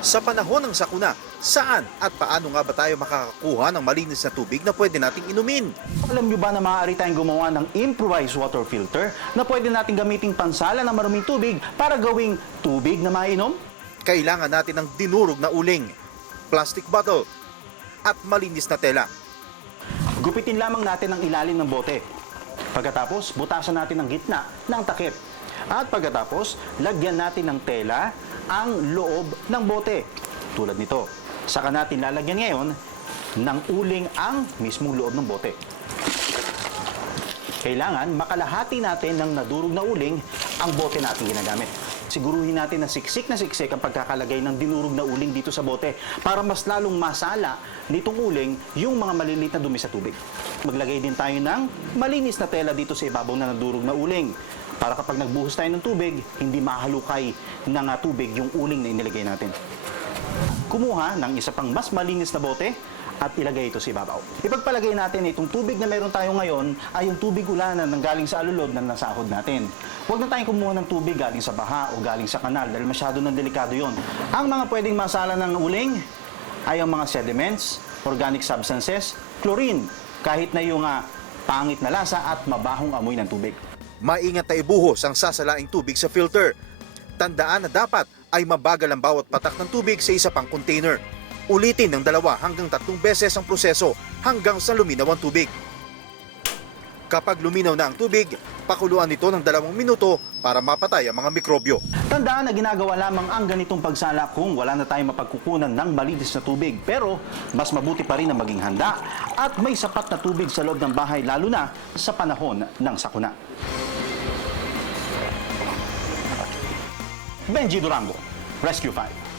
Sa panahon ng sakuna, saan at paano nga ba tayo makakakuha ng malinis na tubig na pwede nating inumin? Alam nyo ba na maaari tayong gumawa ng improvised water filter na pwede natin gamiting pansala ng maruming tubig para gawing tubig na mainom? Kailangan natin ng dinurog na uling, plastic bottle, at malinis na tela. Gupitin lamang natin ang ilalim ng bote. Pagkatapos, butasan natin ang gitna ng takip. At pagkatapos, lagyan natin ng tela ang loob ng bote. Tulad nito. Saka natin lalagyan ngayon ng uling ang mismong loob ng bote. Kailangan makalahati natin ng nadurog na uling ang bote natin ginagamit. Siguruhin natin na siksik na siksik ang pagkakalagay ng dinurog na uling dito sa bote para mas lalong masala nitong uling yung mga maliliit na dumi sa tubig. Maglagay din tayo ng malinis na tela dito sa ibabaw na nadurog na uling para kapag nagbuhos tayo ng tubig, hindi mahalukay ng ah, tubig yung uling na inilagay natin. Kumuha ng isa pang mas malinis na bote at ilagay ito sa ibabaw. Ipagpalagay natin na itong tubig na meron tayo ngayon ay yung tubig ulanan ng galing sa alulod na nasahod natin. Huwag na tayong kumuha ng tubig galing sa baha o galing sa kanal dahil masyado nang delikado yon. Ang mga pwedeng masala ng uling ay ang mga sediments, organic substances, chlorine, kahit na yung ah, pangit na lasa at mabahong amoy ng tubig. Maingat na ibuhos ang sasalaing tubig sa filter. Tandaan na dapat ay mabagal ang bawat patak ng tubig sa isa pang container. Ulitin ng dalawa hanggang tatlong beses ang proseso hanggang sa luminaw ang tubig. Kapag luminaw na ang tubig, pakuluan ito ng dalawang minuto para mapatay ang mga mikrobyo. Tandaan na ginagawa lamang ang ganitong pagsala kung wala na tayong mapagkukunan ng malinis na tubig. Pero mas mabuti pa rin na maging handa at may sapat na tubig sa loob ng bahay lalo na sa panahon ng sakuna. Benji Durango, Rescue 5.